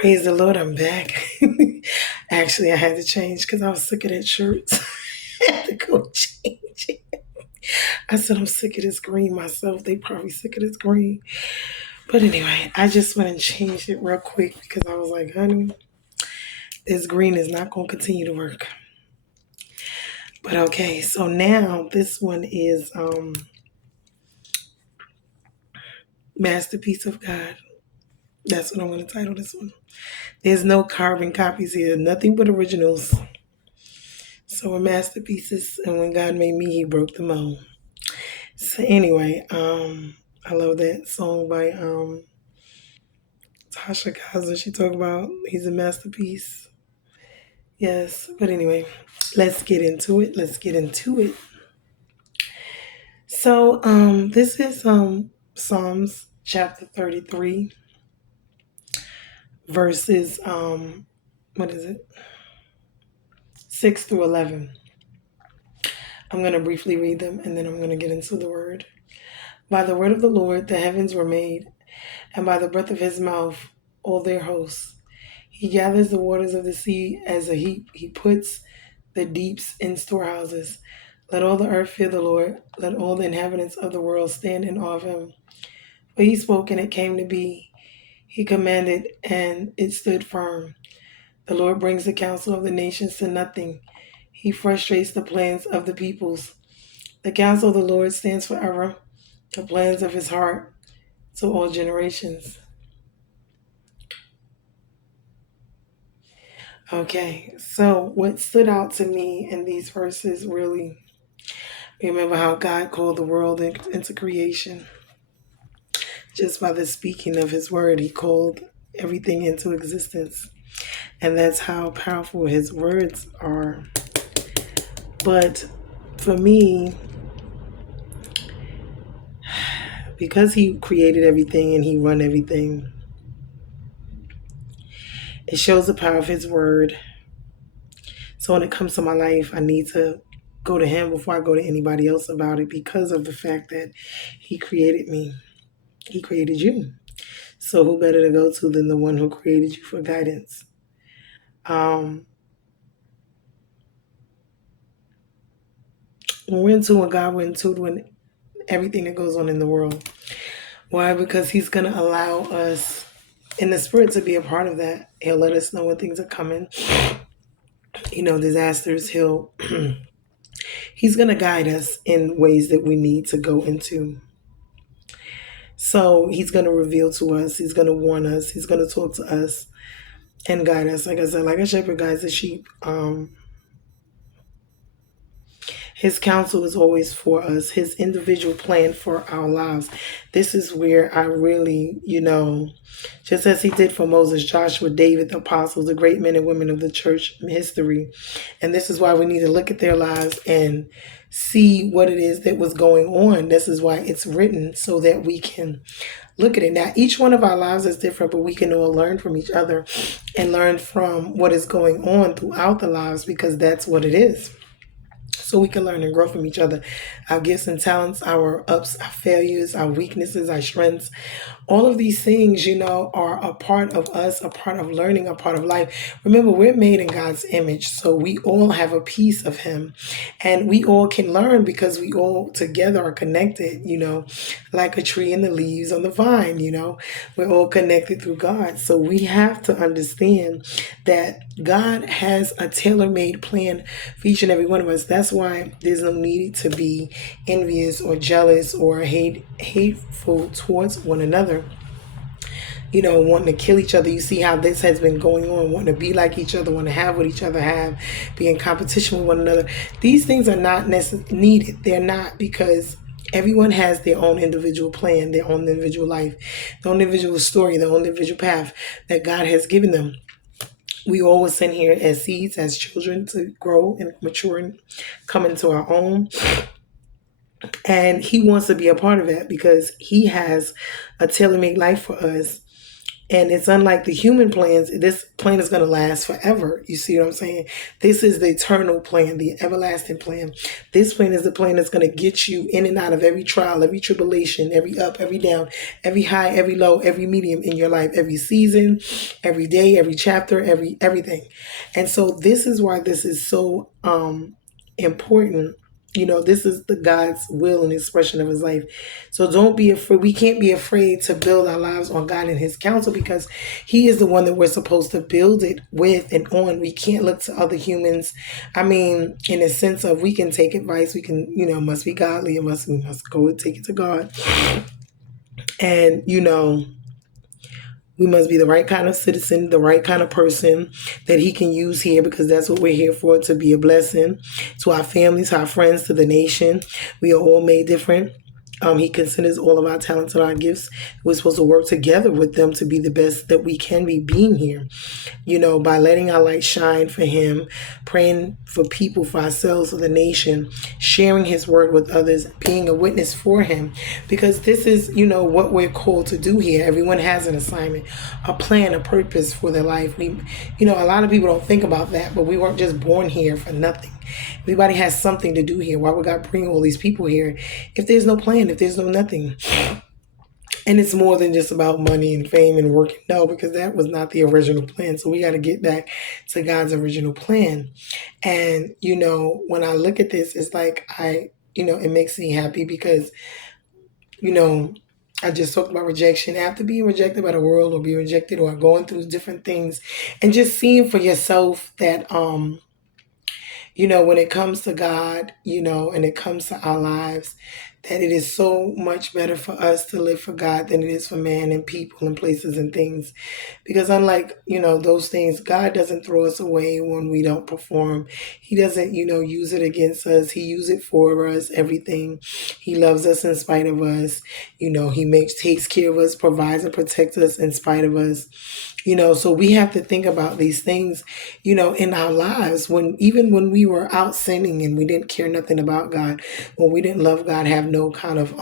Praise the Lord, I'm back. Actually, I had to change because I was sick of that shirt. I had to go change it. I said, I'm sick of this green myself. They probably sick of this green. But anyway, I just went and changed it real quick because I was like, honey, this green is not going to continue to work. But okay, so now this one is Masterpiece of God. That's what I'm going to title this one. There's no carbon copies here, nothing but originals. So we're masterpieces, and when God made me, He broke the mold. So anyway, I love that song by Tasha Cobbs. She talk about he's a masterpiece. Yes, but anyway, let's get into it. Let's get into it. So this is Psalms chapter 33, verses what is it? 6 through 11. I'm going to briefly read them and then I'm going to get into the word. By the word of the Lord the heavens were made, and by the breath of his mouth all their hosts. He gathers the waters of the sea as a heap. He puts the deeps in storehouses. Let all the earth fear the Lord. Let all the inhabitants of the world stand in awe of him. For he spoke and it came to be. He commanded and it stood firm. The Lord brings the counsel of the nations to nothing. He frustrates the plans of the peoples. The counsel of the Lord stands forever, the plans of his heart to all generations. Okay, so what stood out to me in these verses really, remember how God called the world into creation. Just by the speaking of his word, he called everything into existence. And that's how powerful his words are. But for me, because he created everything and he run everything, it shows the power of his word. So when it comes to my life, I need to go to him before I go to anybody else about it because of the fact that he created me. He created you. So who better to go to than the one who created you for guidance? When we're in tune with God, we're in tune with everything that goes on in the world. Why? Because he's going to allow us in the spirit to be a part of that. He'll let us know when things are coming. Disasters. He's going to guide us in ways that we need to go into. So he's going to reveal to us. He's going to warn us. He's going to talk to us and guide us. Like I said, like a shepherd guides the sheep. His counsel is always for us, his individual plan for our lives. This is where I really, just as he did for Moses, Joshua, David, the apostles, the great men and women of the church history. And this is why we need to look at their lives and see what it is that was going on. This is why it's written so that we can look at it. Now, each one of our lives is different, but we can all learn from each other and learn from what is going on throughout the lives because that's what it is. So we can learn and grow from each other. Our gifts and talents, our ups, our failures, our weaknesses, our strengths. All of these things, are a part of us, a part of learning, a part of life. Remember, we're made in God's image. So we all have a piece of him. And we all can learn because we all together are connected, like a tree and the leaves on the vine, We're all connected through God. So we have to understand that God has a tailor-made plan for each and every one of us. That's why there's no need to be envious or jealous or hateful towards one another. Wanting to kill each other. You see how this has been going on, wanting to be like each other, wanting to have what each other have, be in competition with one another. These things are not needed. They're not, because everyone has their own individual plan, their own individual life, their own individual story, their own individual path that God has given them. We all were sent here as seeds, as children, to grow and mature and come into our own. And he wants to be a part of that because he has a tailor-made life for us. And it's unlike the human plans. This plan is going to last forever. You see what I'm saying? This is the eternal plan, the everlasting plan. This plan is the plan that's going to get you in and out of every trial, every tribulation, every up, every down, every high, every low, every medium in your life, every season, every day, every chapter, everything. And so this is why this is so important. This is the God's will and expression of his life. So don't be afraid. We can't be afraid to build our lives on God and his counsel, because he is the one that we're supposed to build it with and on. We can't look to other humans. I mean, in a sense of, we can take advice. We can, must be godly, and we must go and take it to God. And, we must be the right kind of citizen, the right kind of person that he can use here, because that's what we're here for, to be a blessing to our families, to our friends, to the nation. We are all made different. He considers all of our talents and our gifts. We're supposed to work together with them to be the best that we can be being here, by letting our light shine for him, praying for people, for ourselves, for the nation, sharing his word with others, being a witness for him. Because this is, what we're called to do here. Everyone has an assignment, a plan, a purpose for their life. A lot of people don't think about that, but we weren't just born here for nothing. Everybody has something to do here. Why would God bring all these people here if there's no plan, if there's no nothing? And it's more than just about money and fame and working. No, because that was not the original plan. So we got to get back to God's original plan. And, when I look at this, it's like it makes me happy because, I just talked about rejection. After being rejected by the world, or being rejected, or going through different things, and just seeing for yourself that, when it comes to God, and it comes to our lives, that it is so much better for us to live for God than it is for man and people and places and things. Because unlike, those things, God doesn't throw us away when we don't perform. He doesn't, use it against us. He uses it for us, everything. He loves us in spite of us. He takes care of us, provides and protects us in spite of us. So we have to think about these things, in our lives, even when we were out sinning and we didn't care nothing about God, when we didn't love God, have no kind of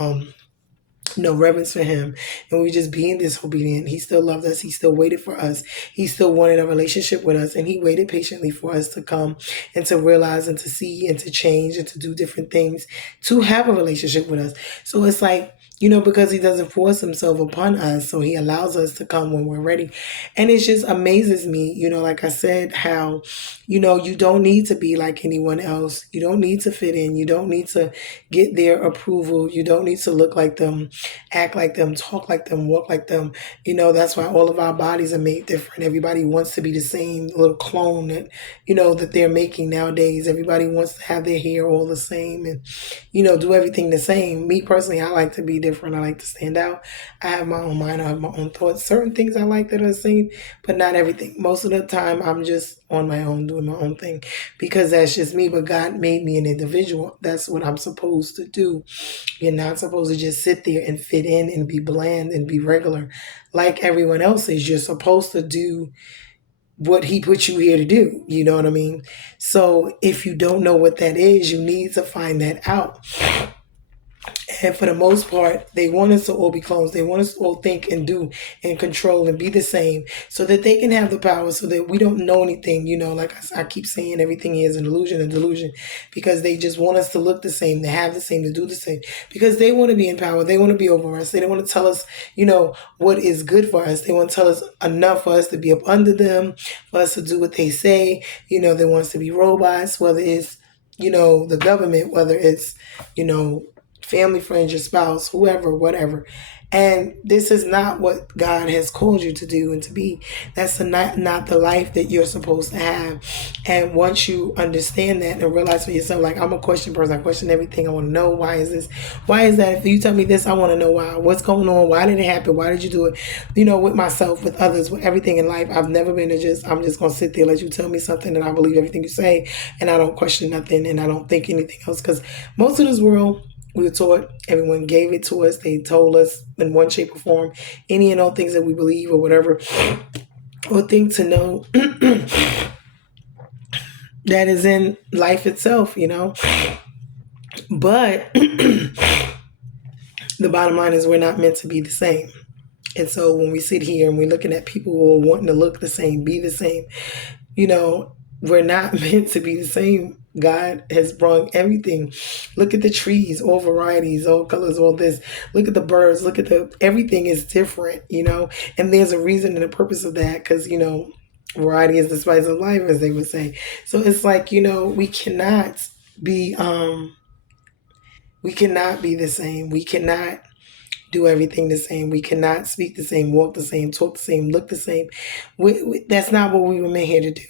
no reverence for him, and we just being disobedient. He still loved us. He still waited for us. He still wanted a relationship with us, and he waited patiently for us to come and to realize and to see and to change and to do different things to have a relationship with us. So it's like, because he doesn't force himself upon us, so he allows us to come when we're ready. And it just amazes me, like I said, how, you don't need to be like anyone else. You don't need to fit in. You don't need to get their approval. You don't need to look like them, act like them, talk like them, walk like them. That's why all of our bodies are made different. Everybody wants to be the same little clone that, that they're making nowadays. Everybody wants to have their hair all the same and, do everything the same. Me personally, I like to be different. I like to stand out. I have my own mind. I have my own thoughts. Certain things I like that are the same, but not everything. Most of the time, I'm just on my own, doing my own thing, because that's just me. But God made me an individual. That's what I'm supposed to do. You're not supposed to just sit there and fit in and be bland and be regular like everyone else is. You're supposed to do what he put you here to do. You know what I mean? So if you don't know what that is, you need to find that out. And for the most part, they want us to all be clones. They want us to all think and do and control and be the same, so that they can have the power, so that we don't know anything. Like I keep saying, everything is an illusion and delusion, because they just want us to look the same, to have the same, to do the same, because they want to be in power. They want to be over us. They don't want to tell us, what is good for us. They want to tell us enough for us to be up under them, for us to do what they say. They want us to be robots, whether it's, the government, whether it's, family, friends, your spouse, whoever, whatever. And this is not what God has called you to do and to be. That's not the life that you're supposed to have. And once you understand that and realize for yourself, like, I'm a question person. I question everything. I want to know, why is this? Why is that? If you tell me this, I want to know why. What's going on? Why did it happen? Why did you do it? With myself, with others, with everything in life. I've never been I'm just going to sit there, let you tell me something, and I believe everything you say, and I don't question nothing, and I don't think anything else. Because most of this world, we were taught, everyone gave it to us. They told us in one shape or form, any and all things that we believe or whatever, or think to know that is in life itself, But the bottom line is, we're not meant to be the same. And so when we sit here and we're looking at people who are wanting to look the same, be the same, you know, we're not meant to be the same. God has brought everything. Look at the trees, all varieties, all colors, all this. Look at the birds. Look at everything is different, and there's a reason and a purpose of that because, variety is the spice of life, as they would say. So it's like, we cannot be, the same. We cannot do everything the same. We cannot speak the same, walk the same, talk the same, look the same. That's not what we were meant here to do.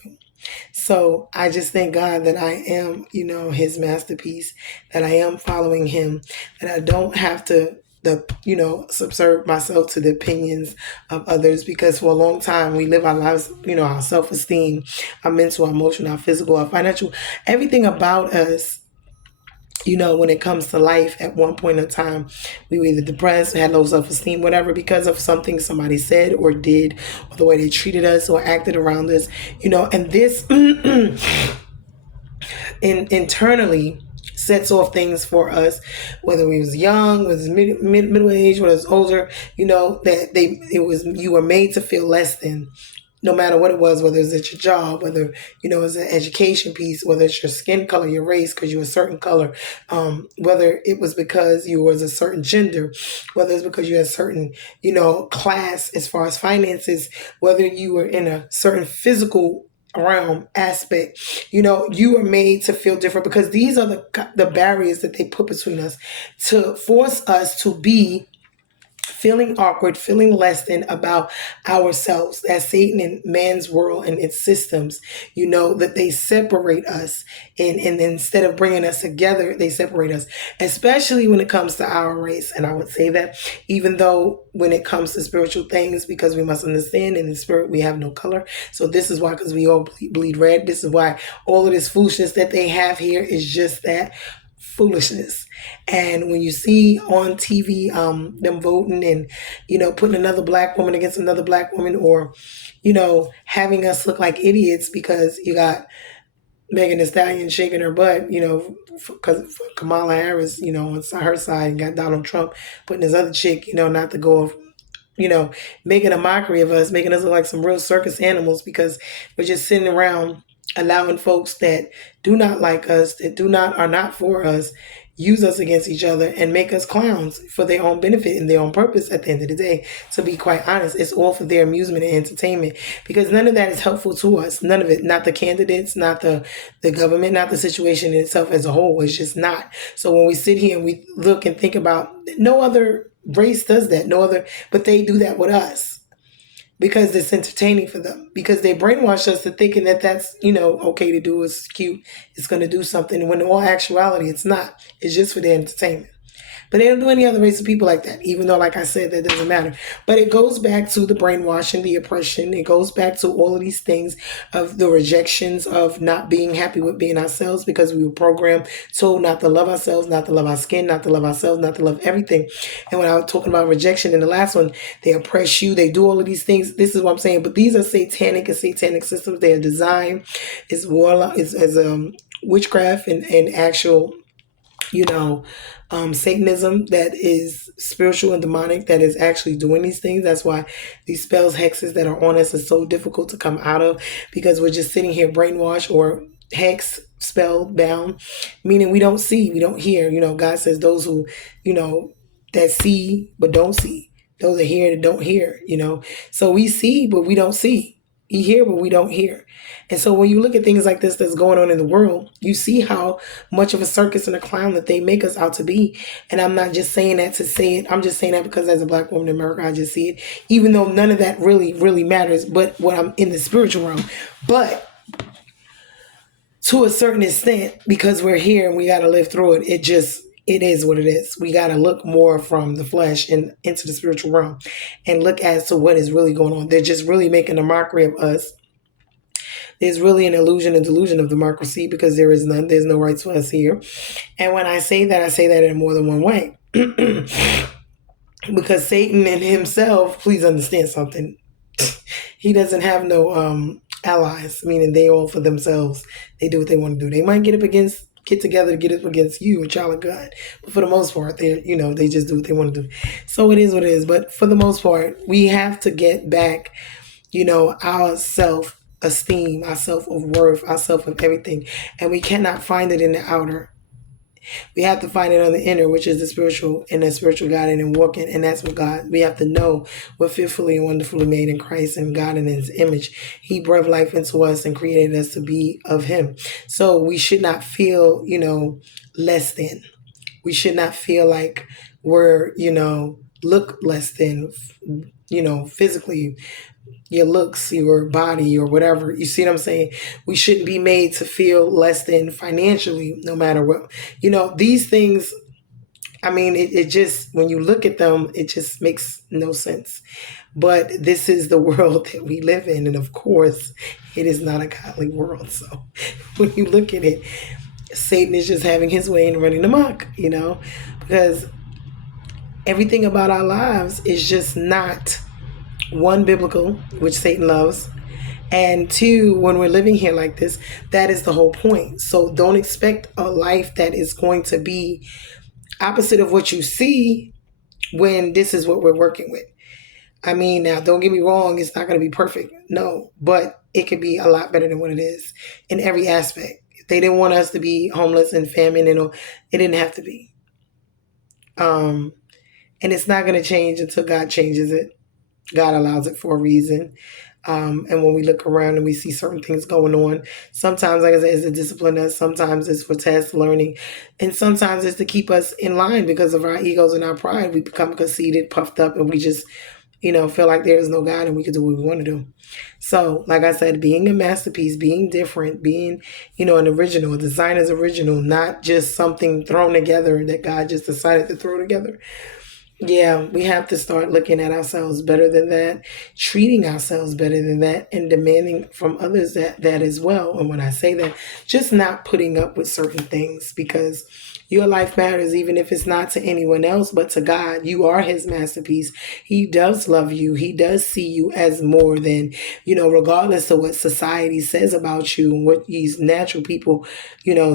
So I just thank God that I am, his masterpiece, that I am following him, that I don't have to, subserve myself to the opinions of others, because for a long time we live our lives, our self-esteem, our mental, our emotional, our physical, our financial, everything about us. When it comes to life, at one point in time, we were either depressed, had low self-esteem, whatever, because of something somebody said or did, or the way they treated us or acted around us, and this internally sets off things for us, whether we was young, was middle age, whether it's older, that you were made to feel less than. No matter what it was, whether it's at your job, whether, it's an education piece, whether it's your skin color, your race, because you're a certain color, whether it was because you was a certain gender, whether it's because you had a certain, class as far as finances, whether you were in a certain physical realm aspect, you are made to feel different, because these are the barriers that they put between us to force us to be feeling awkward, feeling less than about ourselves. That's Satan and man's world and its systems, that they separate us. And instead of bringing us together, they separate us, especially when it comes to our race. And I would say that even though when it comes to spiritual things, because we must understand in the spirit, we have no color. So this is why, because we all bleed red. This is why all of this foolishness that they have here is just that, foolishness. And when you see on TV them voting and putting another black woman against another black woman, or having us look like idiots because you got Megan Thee Stallion shaking her butt, because Kamala Harris, on her side, and got Donald Trump putting his other chick, not to go making a mockery of us, making us look like some real circus animals, because we're just sitting around allowing folks that do not like us, that are not for us, use us against each other and make us clowns for their own benefit and their own purpose. At the end of the day, to be quite honest, it's all for their amusement and entertainment, because none of that is helpful to us. None of it, not the candidates, not the government, not the situation in itself as a whole. It's just not. So when we sit here and we look and think about, no other race does that, no other, but they do that with us, because it's entertaining for them, because they brainwash us to thinking that that's, okay to do, it's cute, it's going to do something, when in all actuality, it's not. It's just for their entertainment. But they don't do any other race of people like that, even though, like I said, that doesn't matter. But it goes back to the brainwashing, the oppression. It goes back to all of these things of the rejections of not being happy with being ourselves, because we were programmed, told not to love ourselves, not to love our skin, not to love ourselves, not to love everything. And when I was talking about rejection in the last one, they oppress you. They do all of these things. This is what I'm saying. But these are satanic systems. They are designed. It's warlock. It's as witchcraft and actual, Satanism that is spiritual and demonic, that is actually doing these things. That's why these spells, hexes that are on us is so difficult to come out of, because we're just sitting here brainwashed or hex, spell bound, meaning we don't see, we don't hear. God says those who, that see but don't see, those that hear that don't hear, So we see but we don't see. We hear but we don't hear. And so when you look at things like this that's going on in the world, you see how much of a circus and a clown that they make us out to be. And I'm not just saying that to say it. I'm just saying that because as a black woman in America, I just see it, even though none of that really, really matters. But when I'm in the spiritual realm, but to a certain extent, because we're here and we got to live through it, it is what it is. We got to look more from the flesh and into the spiritual realm and look as to what is really going on. They're just really making a mockery of us. There's really an illusion and delusion of democracy, because there is none. There's no rights for us here. And when I say that in more than one way. Because Satan in himself, please understand something, he doesn't have no allies, meaning they all for themselves. They do what they want to do. They might get up against get together to get up against you, a child of God. But for the most part, they just do what they want to do. So it is what it is. But for the most part, we have to get back, our self-esteem, our self-worth, our self of everything. And we cannot find it in the outer. We have to find it on the inner, which is the spiritual and the spiritual guiding and walking. And that's what God, we have to know we're fearfully and wonderfully made in Christ and God in his image. He breathed life into us and created us to be of him. So we should not feel, less than. We should not feel like we're, look less than, physically, your looks, your body, or whatever. You see what I'm saying? We shouldn't be made to feel less than financially, no matter what. These things, it just, when you look at them, it just makes no sense. But this is the world that we live in. And of course, it is not a godly world. So when you look at it, Satan is just having his way and running amok, because everything about our lives is just not, one, biblical, which Satan loves, and two, when we're living here like this, that is the whole point. So don't expect a life that is going to be opposite of what you see when this is what we're working with. Now, don't get me wrong, it's not going to be perfect. No, but it could be a lot better than what it is in every aspect. If they didn't want us to be homeless and famine, it didn't have to be. And it's not going to change until God changes it. God allows it for a reason. And when we look around and we see certain things going on, sometimes, like I said, it's to discipline us. Sometimes it's for test learning. And sometimes it's to keep us in line because of our egos and our pride. We become conceited, puffed up, and we just, feel like there is no God and we can do what we want to do. So, like I said, being a masterpiece, being different, being, an original, a designer's original, not just something thrown together that God just decided to throw together. Yeah, we have to start looking at ourselves better than that, treating ourselves better than that, and demanding from others that as well. And when I say that, just not putting up with certain things, because your life matters, even if it's not to anyone else, but to God. You are his masterpiece. He does love you. He does see you as more than, regardless of what society says about you and what these natural people,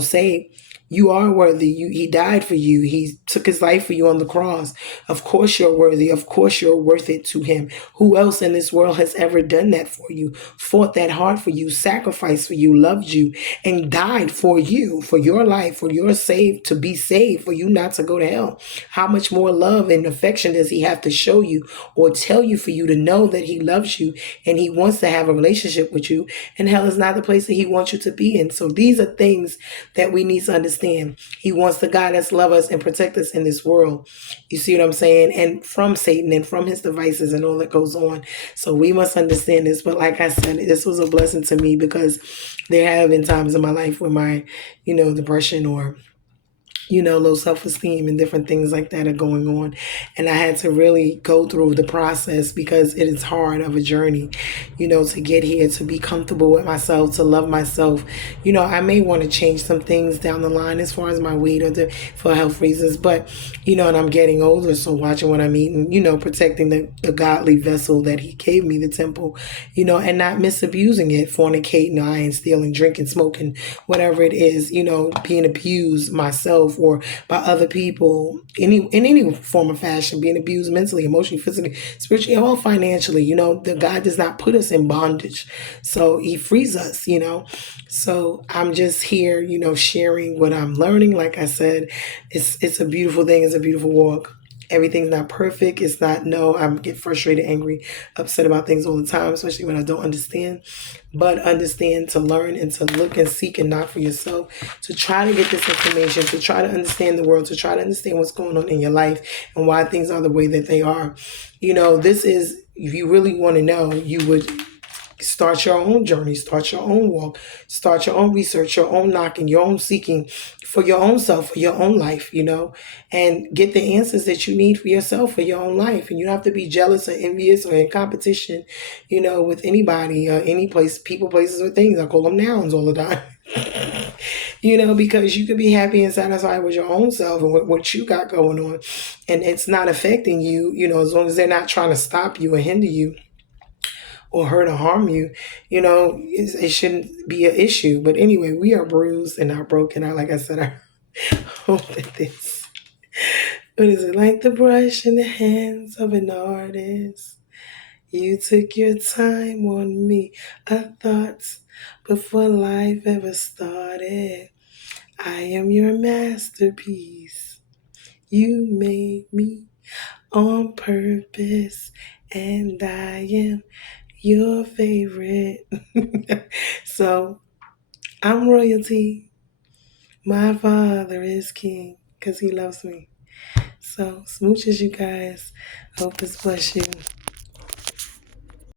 say. You are worthy. He died for you. He took his life for you on the cross. Of course you're worthy. Of course you're worth it to him. Who else in this world has ever done that for you, fought that hard for you, sacrificed for you, loved you, and died for you, for your life, for your to be saved, for you not to go to hell? How much more love and affection does he have to show you or tell you for you to know that he loves you and he wants to have a relationship with you? And hell is not the place that he wants you to be in. So these are things that we need to understand. He wants to guide us, love us, and protect us in this world. You see what I'm saying? And from Satan and from his devices and all that goes on. So we must understand this. But like I said, this was a blessing to me because there have been times in my life where my, depression or low self-esteem and different things like that are going on. And I had to really go through the process because it is hard of a journey, to get here, to be comfortable with myself, to love myself. I may want to change some things down the line as far as my weight for health reasons, but, and I'm getting older. So watching what I'm eating, protecting the godly vessel that he gave me, the temple, and not misabusing it, fornicating, lying, stealing, drinking, smoking, whatever it is, being abused myself or by other people, in any form or fashion, being abused mentally, emotionally, physically, spiritually, or financially. The God does not put us in bondage. So he frees us, So I'm just here, sharing what I'm learning. Like I said, it's a beautiful thing. It's a beautiful walk. Everything's not perfect. It's not, no, I get frustrated, angry, upset about things all the time, especially when I don't understand. But understand, to learn and to look and seek and knock for yourself, to try to get this information, to try to understand the world, to try to understand what's going on in your life and why things are the way that they are. This is, if you really want to know, you would start your own journey, start your own walk, start your own research, your own knocking, your own seeking for your own self, for your own life, and get the answers that you need for yourself, for your own life. And you don't have to be jealous or envious or in competition, with anybody or any place, people, places, or things. I call them nouns all the time. Because you can be happy and satisfied with your own self and with what you got going on. And it's not affecting you, as long as they're not trying to stop you or hinder you or hurt or harm you, it shouldn't be an issue. But anyway, we are bruised and not broken. Like I said, I hope that this, what is it, like the brush in the hands of an artist. You took your time on me, a thought before life ever started. I am your masterpiece. You made me on purpose, and I am your favorite. So I'm royalty. My father is king because he loves me. So smooches, you guys. Hope this bless you.